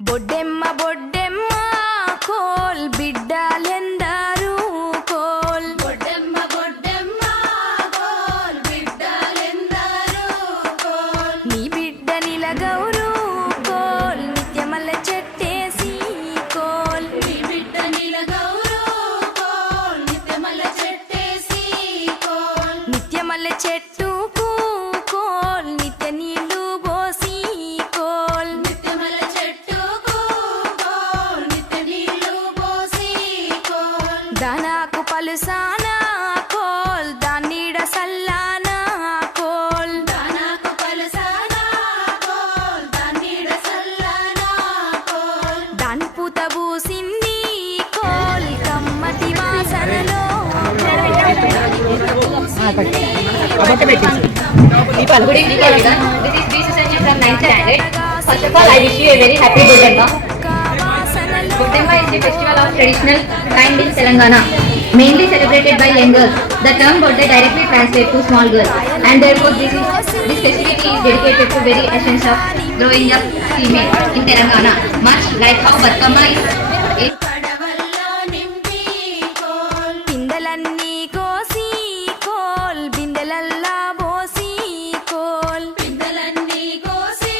బొడ్డెమ్మ బొడ్డెమ్మ కోల్ బిడ్డలెందరూ కోల్ బొడ్డెమ్మ బొడ్డెమ్మ కోల్ బిడ్డలెందరూ కోల్ నీ బిడ్డ నిలగౌరు కోల్ నిత్యమల్ల చెట్టేసి కోల్ నీ బిడ్డ నిలగౌరు కోల్ నిత్యమల్ల చెట్టేసి కోల్ నిత్యమల్ల చెట్టుకు కోల్ నిత్య నీళ్లు పోసి కోల్ నిత్యమల్ల చెట్టుకు కోల్ నిత్య నీళ్లు పోసి కోల్ దానాకు పలుసానా కోల్ దాన్నీడ సల్లానా కోల్ దానాకు పలసానా కోల్ దాన్నీడ సల్లానా కోల్ దాని పూత పూసింది కోల్ కమ్మటి వాసనలో Good evening everyone. This is B. Susanya from 9th standard. First of all, I wish you a very happy Budemma. Budemma is the festival of traditional kind in Telangana, mainly celebrated by young girls. The term Bodde directly translates to small girl, and therefore this festivity is dedicated to very essence of growing up female in Telangana, much like how Batkama is. కడవల్లో నింపి coal పిందెలన్నీ కోసి coal బిందెలల్లా పోసి coal పిందెలన్నీ కోసి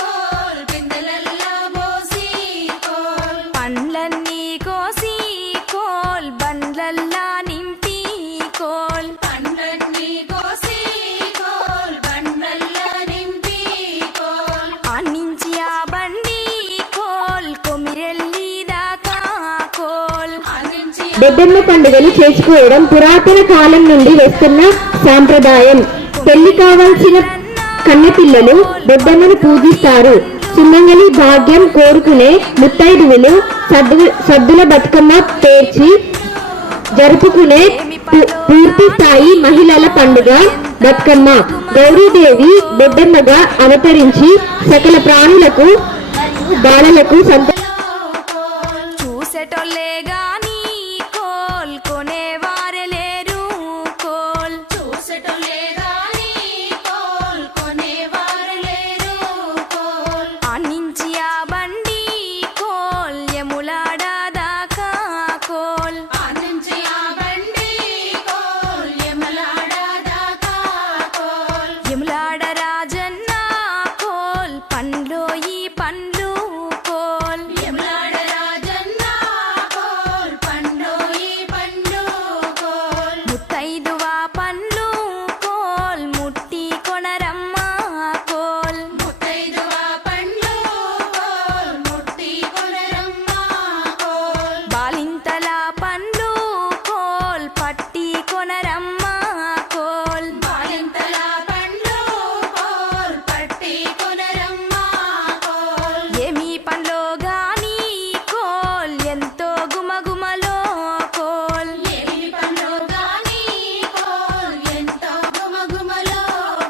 coal పిందెలల్లా పోసి coal పండ్లన్నీ కోసి coal బండ్లల్లా నింపి coal పండ్లన్నీ కోసి coal బండ్లల్లా నింపి coal ఆనించి ఆ బండి కోల్ కొమిరెల్లి దాకా కోల్ అందించి బొడ్డెమ్మ పండుగను చేసుకోవడం పురాతన కాలం నుండి వస్తున్న సాంప్రదాయం. పెళ్లి కావాల్సిన కన్నెపిల్లలు బొడ్డెమ్మను పూజిస్తారు. సుమంగళి భాగ్యం కోరుకునే ముత్తైదువులు సద్దుల బతుకమ్మ పేర్చి జరుపుకునే పూర్తి స్థాయి మహిళల పండుగ బతుకమ్మ. గౌరీదేవి బొడ్డెమ్మగా అవతరించి సకల ప్రాణులకు బాలలకు చూసేటోళ్ళే గాని కోల్ కొనేవారే లేరు కోల్ చూసటోళ్ళే గాని కోల్ కొనేవారు లేరు కోల్ ఆనించి ఆ బండి కోల్ యములాడ దాకా కోల్ అందించి ఆ బండి కోల్ యమలాడ దాకా కోల్ యములాడ రాజన్న కోల్ పండ్లు ఈ పండ్లు కోల్ యమలాడ రాజన్న కోల్ పండు ఈ పండు కోల్ ముత్తైదువా పండ్లు కోల్ ముట్టి కొనరమ్మ కోల్ ముత్తైదువ పండ్లు కోల్ ముట్టి కొనరమ్మ కోల్ బాలింతల పండ్లు కోల్ పట్టి కొనరమ్మ కోల్ బాలింతల పండ్లు కోల్ పట్టి కొనరమ్మ కోల్ ఏమి పండ్లో గాని కోల్ ఎంతో గుమగుమలో కోల్ ఏమి పండ్లు గాని కోల్ ఎంతో గుమగుమలో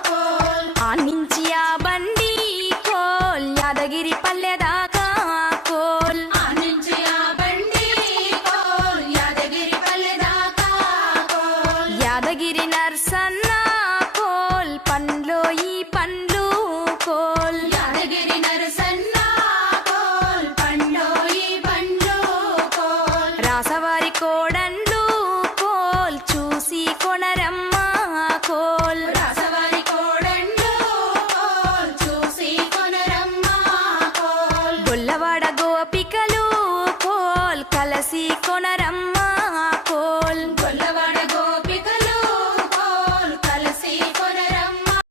కోల్ ఆనించి ఆ బండి కోల్ యాదగిరి పల్లె దాకా కోల్ ఆనించి ఆ బండి కోల్ యాదగిరి పల్లె దాకా కోల్ యాదగిరి నర్సన్న కోల్ పండ్లో ఈ పండ్లు కోల్ యాదగిరి నరసన్న కోల్ పండు ఈ పండు కోల్ రాసవారి కోడండ్లు కోల్ చూసి కొనరమ్మ కోల్ రాసవారి కోడండ్లు కోల్ చూసి కొనరమ్మ కోల్ గొల్లవాడ గోపికలు కోల్ కలసి కొనరమ్మ